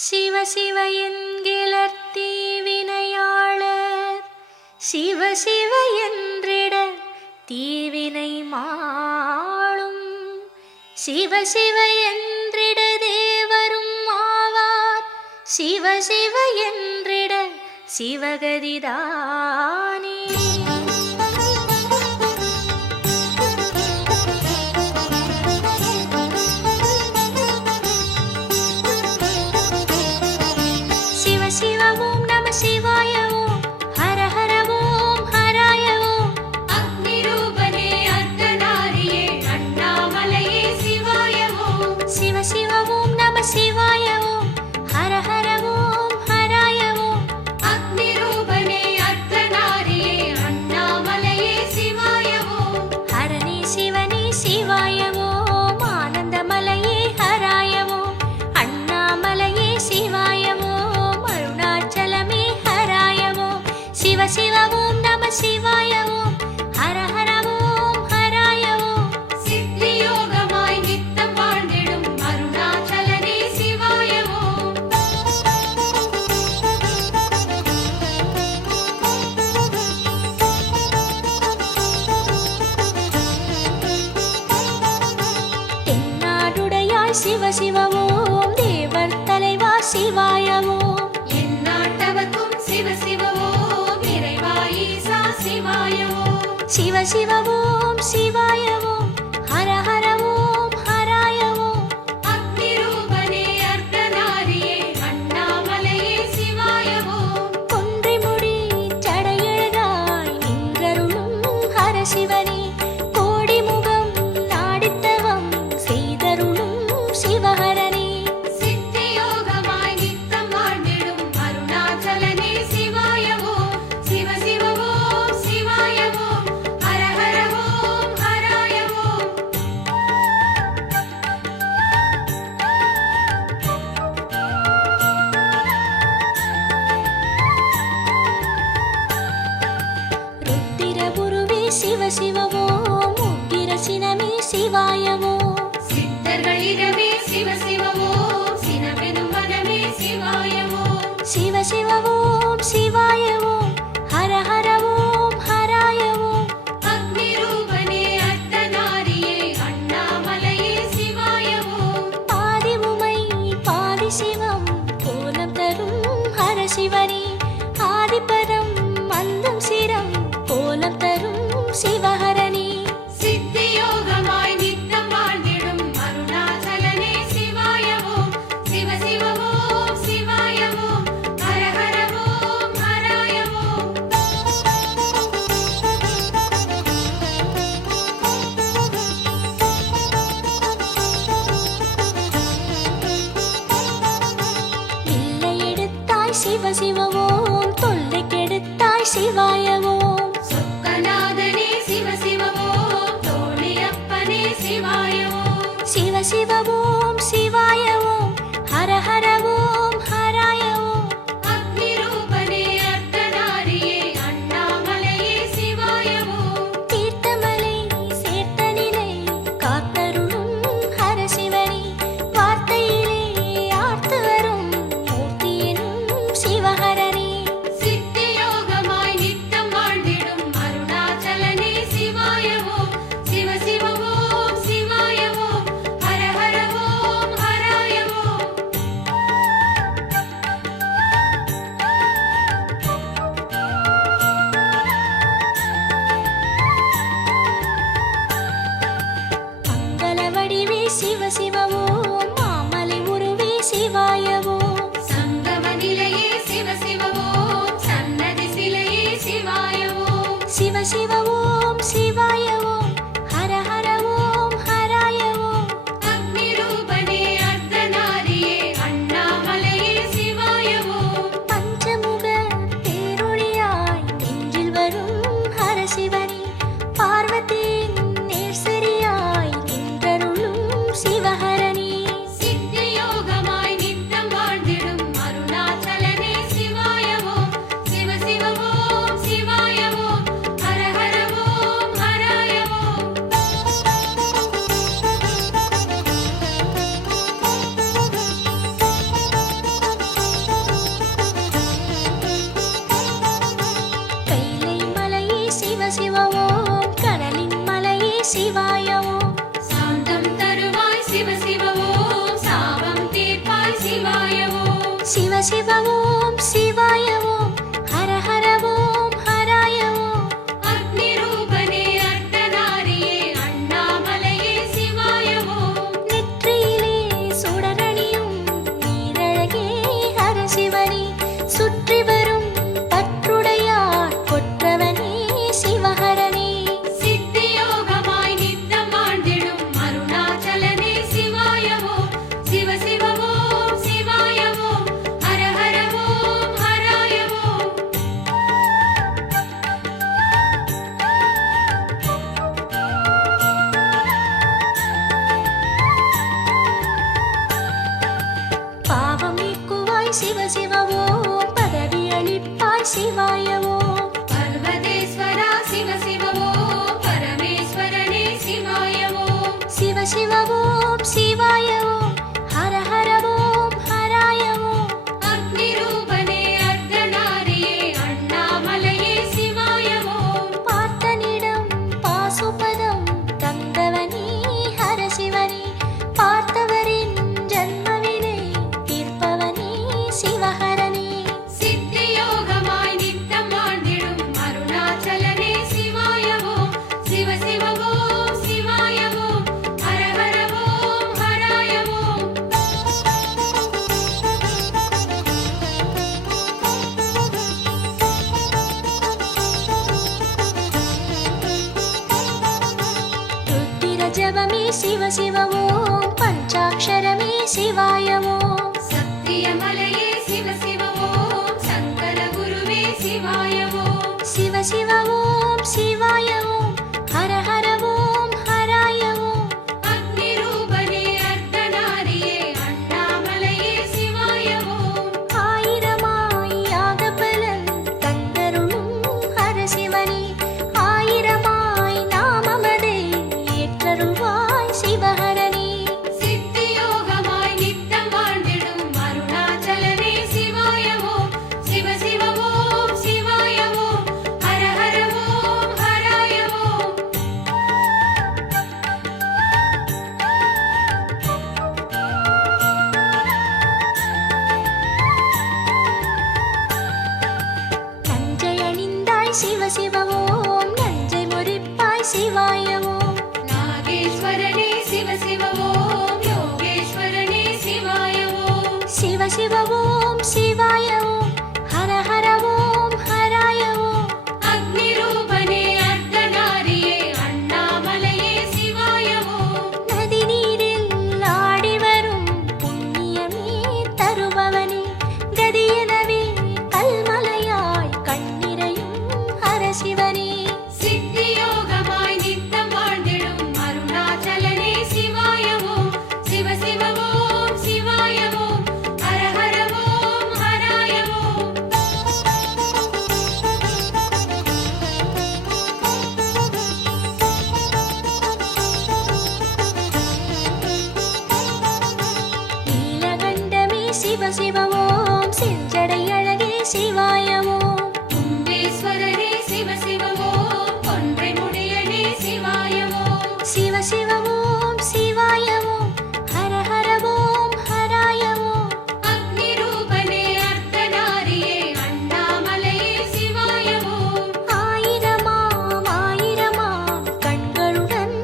சிவ சிவ என்கிலர் தீவினையாளர் சிவ சிவ என்றிட தீவினை மாளும் சிவ சிவ என்றிட தேவரும் ஆவார் சிவ சிவ என்றிட சிவகதிதானே. சிவ ஓம் நம சிவாய ஓம் ஹர ஹர ஓம் ஹராய ஓம் அக்னி ரூபனே அர்த்தநாரியே அண்ணாமலையே சிவாய ஓம். சிவ சிவ ஓம் நம சிவாய ஓம் ஹர ஹர ஓம் ஹராய ஓம் அக்னி ரூபனே அர்த்தநாரியே அண்ணாமலையே சிவாய ஓம். ஹரணி சிவனி சிவாய ஓம் ஆனந்தமலையே ஹராய ஓம் அண்ணாமலையே சிவாய ஓம் அருணாச்சலமே ஹராய ஓம். சிவ சிவ ஓம் நம சிவாய ஓம் ஹர ஹர ஓம் ஹராய ஓம் சித்தி யோகமாய் நித்தம் வாழ்ந்திடும் அருணாச்சலனே சிவாய ஓம். தென்னாடுடையாய் சிவ சிவ ஓம் தேவர் தலைவா சிவாய ஓம். எந்நாட்டவர்க்கும் சிவ சிவ ஓம் இறைவா ஈசா சிவாய ஓம். சிவ சிவ ஓம் சிவாய ஓம் ஹர ஹர ஓம் ஹராய ஓம் அக்னி ரூபனே அர்த்தநாரியே அண்ணாமலையே சிவாய ஓம். கொன்றைமுடி சடையழகாய் நின்றருளும் ஹர சிவனே கோடிமுகம் நாடித்தவம் செய்தருளும் சிவஹரனே. சித்தி யோகமாய் நித்தம் வாழ்ந்திடும் அருணாச்சலனே சிவாய ஓம். சிவ சிவ ஓம் சிவாய ஓம் ஹர ஹர ஓம் ஹராய ஓம். ருத்திர குருவே சிவ சிவ ஓம் உக்கிர சினமே சிவாய ஓம். சித்தர்களிடமே சிவ சிவ ஓம் சினமெனும் வனமே சிவாய ஓம். சிவ சிவ ஓம் சிவாய ஓம் ஹர ஹர ஓம் ஹராய ஓம் அக்னி ரூபனே அர்த்தநாரியே அண்ணாமலையே சிவாய ஓம். பாதி உமை பாதி சிவம் கோலம் தரும் ஹர சிவனே ஆதிபதம் மந்தம் சிரம் கோலம் தரும் சிவஹரனே. சித்தி யோகமாய் நித்தம் வாழ்ந்திடும் அருணாச்சலனே சிவாய ஓம். சிவ சிவ ஓம் சிவாய ஓம் ஹர ஹர ஓம் ஹராய ஓம். இல்லை எடுத்தாய் சிவ சிவ ஓம் தொல்லை கெடுத்தாய் சிவாய ஓம். சொக்கநாதனே சிவ சிவ ஓம் தோழியப்பனே சிவாய ஓம். சிவ சிவ ஓம் சிவாய ஓம் ஹர ஹர ஓம் ஹராய ஓம் அக்னி ரூபனே அர்த்தநாரியே அண்ணாமலையே சிவாய ஓம். தீர்த்தமலை சேர்த்த நிலை காத்தருளும் ஹர சிவனே வார்த்தையிலே ஆர்த்து வரும் மூர்த்தியினும் சிவஹரனே. சித்தி யோகமாய் நித்தம் பஞ்சபூதமே சிவ சிவ ஓம் பஞ்சாட்சரமே சிவாய ஓம் சத்தியமலையே சிவ சிவ ஓம் சங்கர குருவே சிவாய ஓம் சிவ சிவ ஓம் சிவாய ஓம் ஹர ஹர ஓம் ஹராய ஓம் அக்னி ரூபனே அர்த்தநாரியே அண்ணாமலையே சிவாய ஓம் ஆயிரமாய் யாக பலன் தந்தருளும் ஹர சிவனே ஆயிரமாய் நாமமதை ஏற்றருள்வாய் சிவஹரனே சித்தியோகமாய் நித்தம் வாழ்ந்திடும் அருணாச்சலனே சிவாய ஓம் சிவ சிவ ஓம் சிவாய ஓம் ஹர ஹர ஓம் ஹராய ஓம் நஞ்சை அணிந்தாய் சிவ சிவ ஓம் நஞ்சை முறிப்பாய் சிவாய ஓம் நாகேஸ்வரனே சிவ சிவ ஓம் யோகேஸ்வரனே சிவாய ஓம் சிவ சிவ ஓம் சிவாய ஓம் ஹர ஹர ஓம் ஹராய ஓம் அக்னி ரூபனே அர்த்தநாரியே அண்ணாமலையே சிவாய ஓம் நதி நீரில் ஆடி வரும் புண்ணியமே தருபவனே கதியனவே கல்மலையாய் கண்ணிரையும் ஹர சிவனே சித்தியோகமாய் நித்தம் வாழ்ந்திடும் அருணாச்சலனே சிவாய ஓம் சிவ சிவ ஓம் சிவாய ஓம் ஹர ஹர ஓம் ஹராய ஓம் நீலகண்டமே சிவ சிவ ஓம் செஞ்சடை அழகே சிவாய ஓம் கும்பேஸ்வரனே சிவ சிவ ஓம் கொன்றை முடியனே சிவாய ஓம் சிவ சிவ ஓம் சிவாய ஓம் ஹர ஹர ஓம் ஹராய ஓம் அக்னி ரூபனே அர்த்தநாரியே அண்ணாமலையே சிவாய ஓம் ஆயிரமாம் கண்களுடன்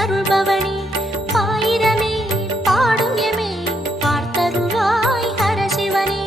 அருள்பவனே பாயிரமே பாடும் எமே பார்த்தருள்வாய் ஹர சிவனே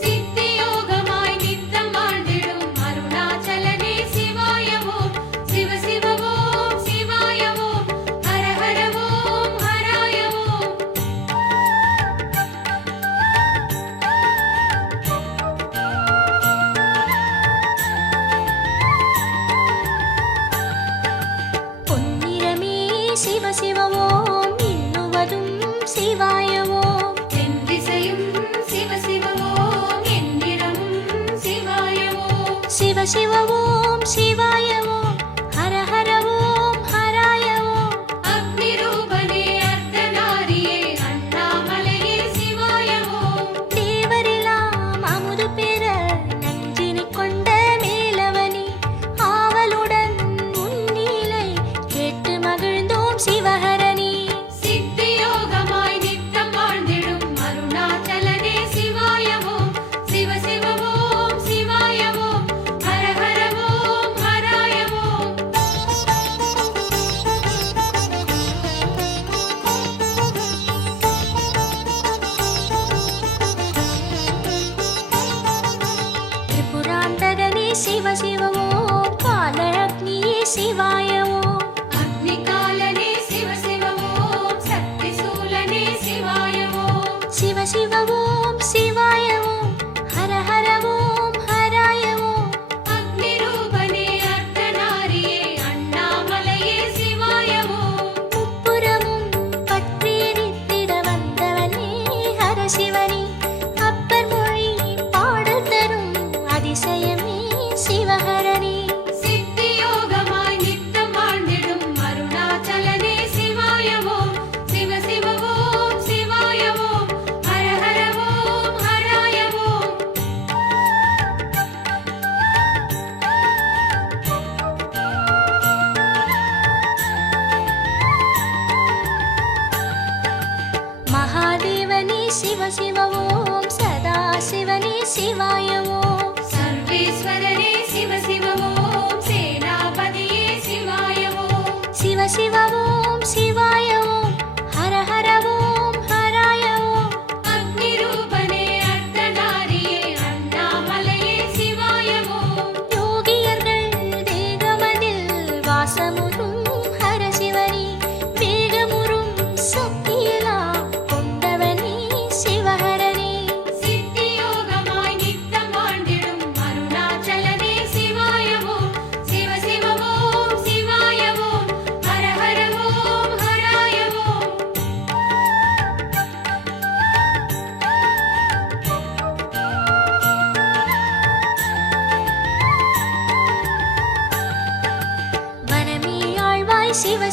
சித்தியோகமாய் நித்தம் வாழ்ந்திடும் அருணாச்சலனே சிவாய ஓம் சிவ சிவ ஓம் சிவாய ஓம் ஹர ஹர ஓம் ஹராய ஓம் பொன்னிறமே சிவ சிவ ஓம் இன்னுவதும் சிவாய ஓம் என் திசையும் சிவ சிவ ஓம் எந்நிறமும் சிவாய ஓம் சிவ சிவ ஓம் சிவாய ஓம் ஹர ஹர ஓம் ஹராய ஓம் அக்னி ரூபனே அர்த்தநாரியே அண்ணாமலையே சிவாய ஓம் தேவரெல்லாம் அமுது பெற நஞ்சினை கொண்ட மேலவனே ஆவலுடன் உன்னீலை கேட்டு மகிழ்ந்தோம் சிவஹரனே சித்தியோகமாய் நித்தம் வாழ்ந்திடும் அருணாச்சலனே சிவாய ஓம் சிவ சிவ ஓம் சிவாய ஓம் ஹர ஹர ஓம் ஹராய ஓம் திரிபுராந்தகனே சிவ சிவ ஓம் கால அக்னியே சிவாய ஓம் அக்னிகாலனே சிவ சிவ ஓம் சக்தி சூலனே சிவாய ஓம் சிவ சிவ ஓம் சிவாய ஓம் ஹர ஹர ஓம் ஹராய ஓம் அக்னி ரூபனே அர்த்தநாரியே அண்ணாமலையே சிவாய ஓம் முப்புறமும் பற்றி எரித்திட வந்தவனே ஹர சிவனே அப்பர் மொழி பாடல் தரும் அதிசயமே சிவஹரனே சித்தியோகமாய் நித்தம் வாழ்ந்திடும் அருணாச்சலனே சிவாய ஓம் சிவ சிவ ஓம் சிவாய ஓம் ஹர ஹர ஓம் ஹராய ஓம் மகாதேவனே சிவ சிவ ஓம்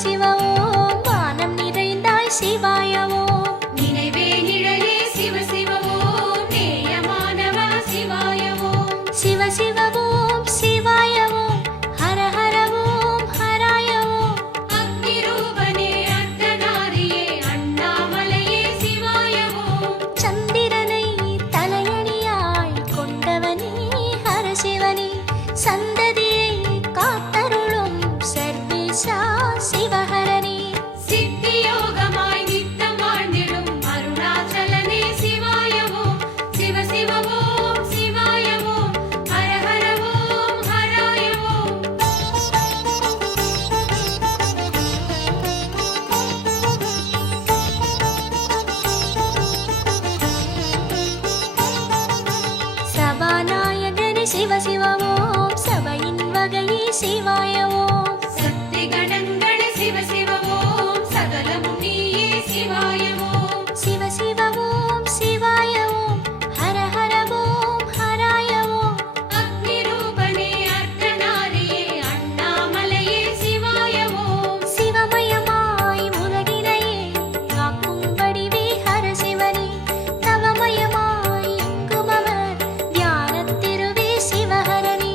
சிவ ஓம் வானம் நிறைந்தாய் சிவாய ஓம் நினைவே நிழலே சிவ சிவ ஓம் நேயமானவ சிவாய ஓம் சிவ சிவ ஓம் சிவாய ஓம் ஹர ஹர ஓம் ஹராய ஓம் அக்னி ரூபனே அர்த்தநாரியே அண்ணாமலையே சிவாய ஓம் சந்திரனை தலையணியாய் கொண்டவனே ஹர சிவனே சந்ததியை காத்தருளும் சர்வேசா சிவஹரனே சித்தியோகமாய் நித்தம் வாழ்ந்திடும் அருணாச்சலனே சிவாய ஓம் சிவ சிவ ஓம் சிவாய ஓம் ஹர ஹர ஓம் ஹராய ஓம் சபாநாயகனே சிவ சிவ ஓம் சபையின் வகையே சிவாய ஓம் சக்தி கணங்களே சிவ சிவ ஓம் சகலமும் நீயே சிவாய ஓம் சிவ சிவ ஓம் சிவாய ஓம் ஹர ஹர ஓம் ஹராய ஓம் அக்னி ரூபனே அர்த்தநாரியே அண்ணாமலையே சிவாய ஓம் சிவமயமாய் உலகினையே காக்கும் வடிவே ஹர சிவனே தவமயமாய் எங்கும் அவர் தியானத்திருவே சிவஹரனே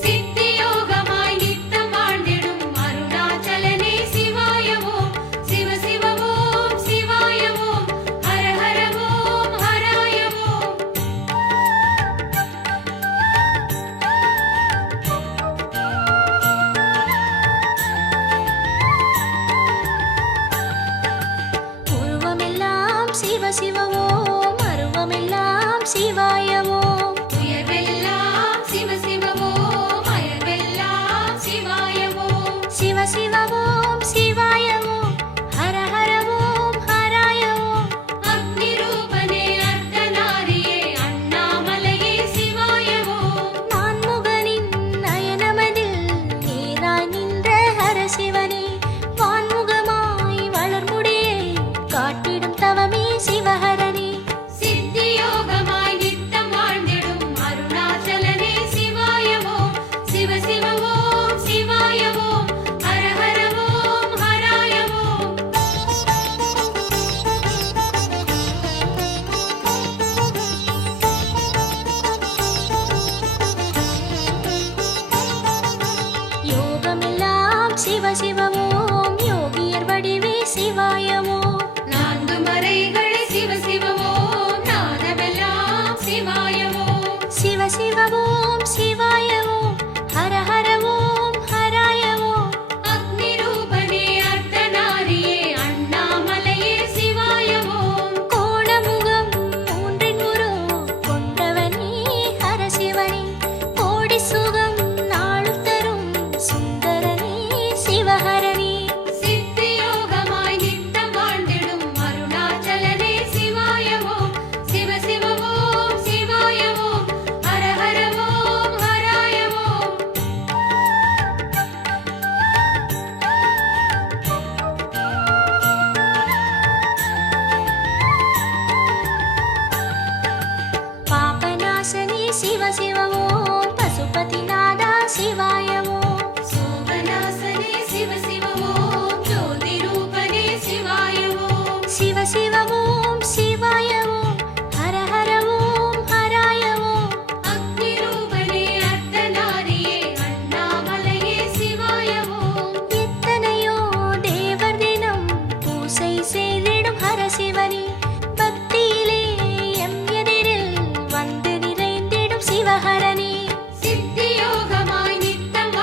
சித்தியோகமாய் நித்தம் வாழ்ந்திடும் அருணாச்சலனே சிவாய ஓம் சிவ சிவ ஓம் சிவாய ஓம் ஹர ஹர ஓம் ஹராய ஓம் உருவமெல்லாம் சிவ சிவ ஓம் அருவமெல்லாம் சிவாய ஓம் உயர்வெல்லாம் சிவ சிவ ஓம் அயர்வெல்லாம் சிவாய ஓம் சிவ சிவ ஓம் சிவாய ஓம் ஹர ஹர ஓம் ஹராய ஓம் அக்னி ரூபனே அர்த்தநாரியே அண்ணாமலையே சிவாய ஓம் நான்முகனின் நயனமதில் நேராய் நின்ற ஹர சிவனே வான்முகமாய் வளர்முடியை காட்டிடும் தவமே சிவஹரனே சித்தியோகமாய் நித்தம் வாழ்ந்திடும் அருணாச்சலனே சிவாய ஓம் சிவ சிவ ஓம் சிவாய ஓம் ஹர ஹர ஓம் ஹராய ஓம் யோகமெல்லாம் சிவ சிவ ஓம் யோகியர் வடிவே சிவாய ஓம் நான்கு மறைகளே சிவ சிவ ஓம் நாதமெல்லாம் சிவாய ஓம் சிவ சிவ ஓம் சிவாய ஓம் ஹர ஹர ஓம் ஹராய ஓம் அக்னி ரூபனே அர்த்தநாரியே அண்ணாமலையே சிவாய ஓம் கோணமுகம் மூன்றின் உருவம் கொண்டவனே ஹர சிவனே கோடி சுகம் நாளும் தரும் சுந்தரனே சிவஹரனே சித்தியோகமாய் நித்தம் வாழ்ந்திடும் அருணாச்சலனே சிவாய ஓம் சிவ சிவ ஓம் சிவாய ஓம் ஹர ஹர ஓம் ஹராய ஓம் பாபநாசனே சிவ சிவ ஓம் பசுபதிநாதா சிவாய ஓம் சோகநாசனே சிவ சிவ ஓம் ஜோதி ரூபனே சிவாய ஓம் சிவ சிவ ஓம் சிவாய ஓம் ஹர ஹர ஓம் ஹராய ஓம் அக்னி ரூபனே அர்த்தநாரியே அண்ணாமலையே சிவாய ஓம் எத்தனையோ தேவர் தினம் பூசை செய்திடும் ஹர சிவனே பக்தியிலே எம் எதிரில் வந்து நிறைந்திடும் சிவஹரனே சித்தியோகமாய் நித்தம்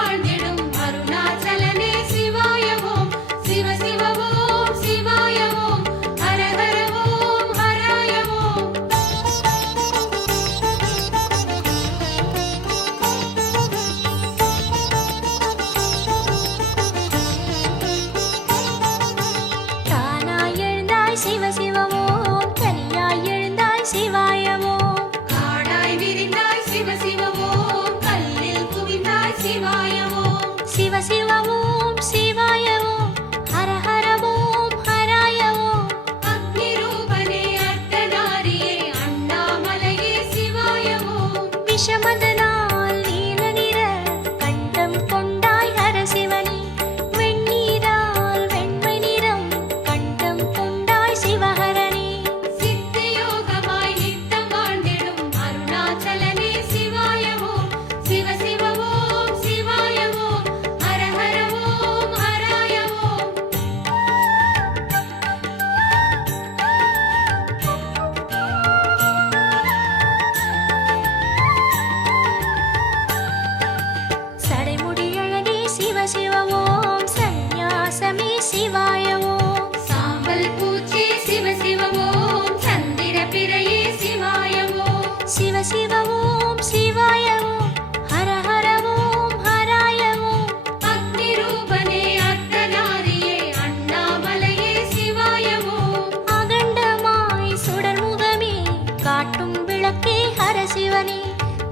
காட்டும் விளக்கே ஹரசிவனே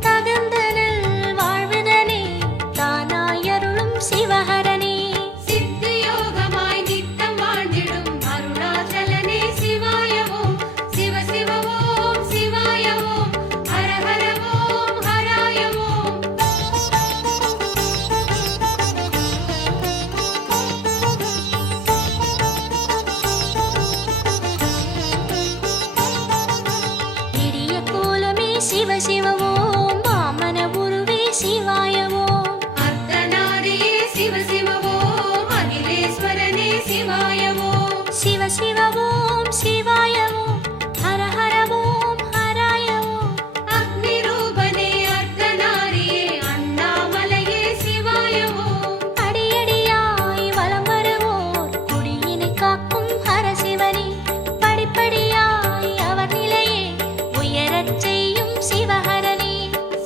தகுந்தனல் வாழ்விதனே தானாய் அருளும் சிவஹரனே சித்தியோகமாய் நித்தம் வாழ்ந்திடும் அருணாச்சலனே சிவாய ஓம் சிவ சிவ ஓம் சிவாய ஓம் ஹர ஹர ஓம் ஹராய ஓம் நெடிய கோலமே சிவ சிவ ஓம் வாமன குருவே சிவாய ஓம் அர்த்தநாரியே சிவ சிவ ஓம் அகிலேஸ்வரனே சிவாய ஓம் சிவ சிவ ஓம் சிவாய ஓம் ஹர ஹர ஓம் ஹராய ஓம் அக்னி ரூபனே அர்த்தநாரியே அண்ணாமலையே சிவாய ஓம் அடியடியாய் வலம் வருவோர் குடியினை காக்கும் ஹரசிவனே படிப்படியாய் அவர் நிலையே உயரச் செய்யும் சிவஹரனே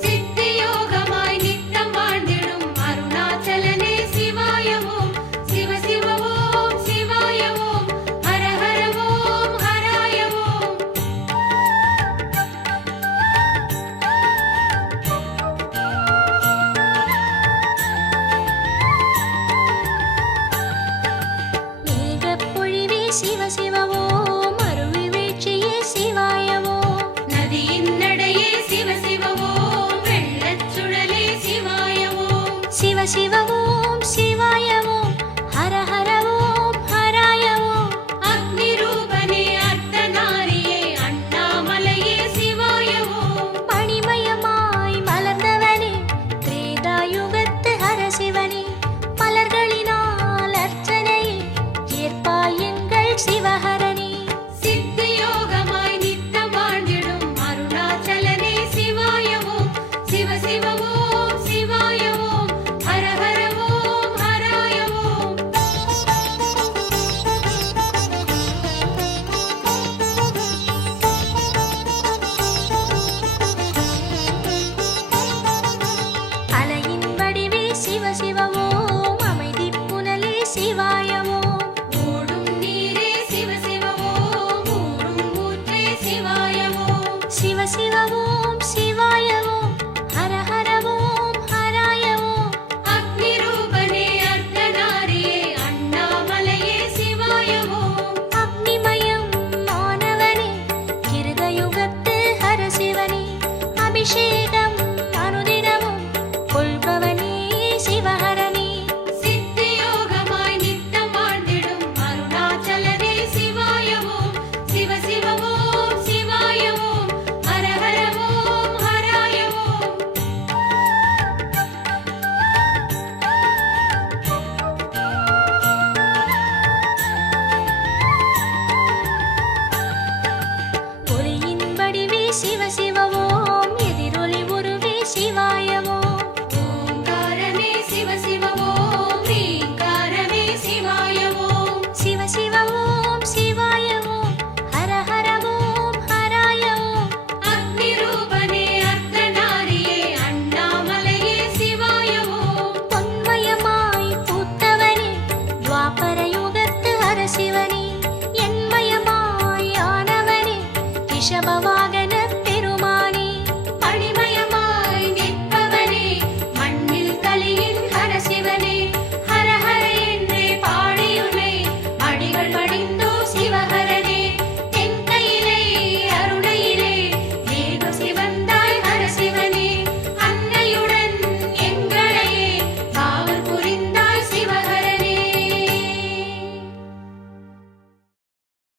சித்தியோகமாய் நித்தம் வாழ்ந்திடும் அருணாச்சலனே சிவாய ஓம் சிவ சிவ ஓம் சிவாய ஓம் ஹர ஹர ஓம் ஹராய ஓம் மேகப் பொழிவே சிவ சிவ ஓம் அருவி வீழ்ச்சியே சிவாய ஓம் நதியின் நடையே சிவ சிவ ஓம் வெள்ளச் சுழலே சிவாய ஓம் சிவ சிவ ஓம் சிவாய ஓம் ஹர ஹர ஓம் ஹராய ஓம் அக்னி ரூபனே அர்த்தநாரியே அண்ணாமலையே சிவாய ஓம் மணிமயமாய் மலர்ந்தவனே திரேதாயுகத்து ஹரசிவனே மலர்களினால் அர்ச்சனையே ஏற்பாய் எங்கள் சிவஹரனே சித்தியோகமாய் நித்தம் வாழ்ந்திடும் அருணாச்சலனே சிவாய ஓம் சிவ சிவ ஓம் சிவாய ஓம் ஹர ஹர ஓம் ஹராய ஓம் அலையின் வடிவே சிவ சிவ ஓம் அமைதி புனலே சிவாய ஓம் ஓடும் நீரே சிவ சிவ ஓம் ஊரும் ஊற்றே சிவாய ஓம் சிவ சிவ ஓம் சிவாய ஓம் ஹர ஹர ஓம் ஹராய ஓம் அக்னி ரூபனே அர்த்தநாரியே அண்ணாமலையே சிவாய ஓம் அக்னிமயம் மாணவனே கிருதயுகத்து ஹரசிவனே அபிஷேகம் அனுதினமும் கொள்பவனே சிவஹரனே சித்தியோகமாய் நித்தம் வாழ்ந்திடும் அருணாச்சலனே சிவாய ஓம் சிவ சிவ ஓம் சிவாய ஓம் ஹர ஹர ஓம் ஹராய ஓம் ஒளியின் வடிவே சிவ சிவ ஓம் எதிரொலி உருவே சிவாய ஓம் ஓங்காரமே சிவ சிவ ஓம் ரீங்காரமே சிவாய ஓம் சிவ சிவ ஓம் சிவாய ஓம் ஹர ஹர ஓம் ஹராய ஓம் அக்னி ரூபனே அர்த்தநாரியே அண்ணாமலையே சிவாய ஓம் பொன்மயமாய் பூத்தவனே துவாபர யுகத்து ஹரசிவனே என்மயமாய் ஆனவனே ரிஷபவாகன பெருமானே மணிமயமாய் நிற்பவனே மண்ணில் கலியின் ஹரசிவனே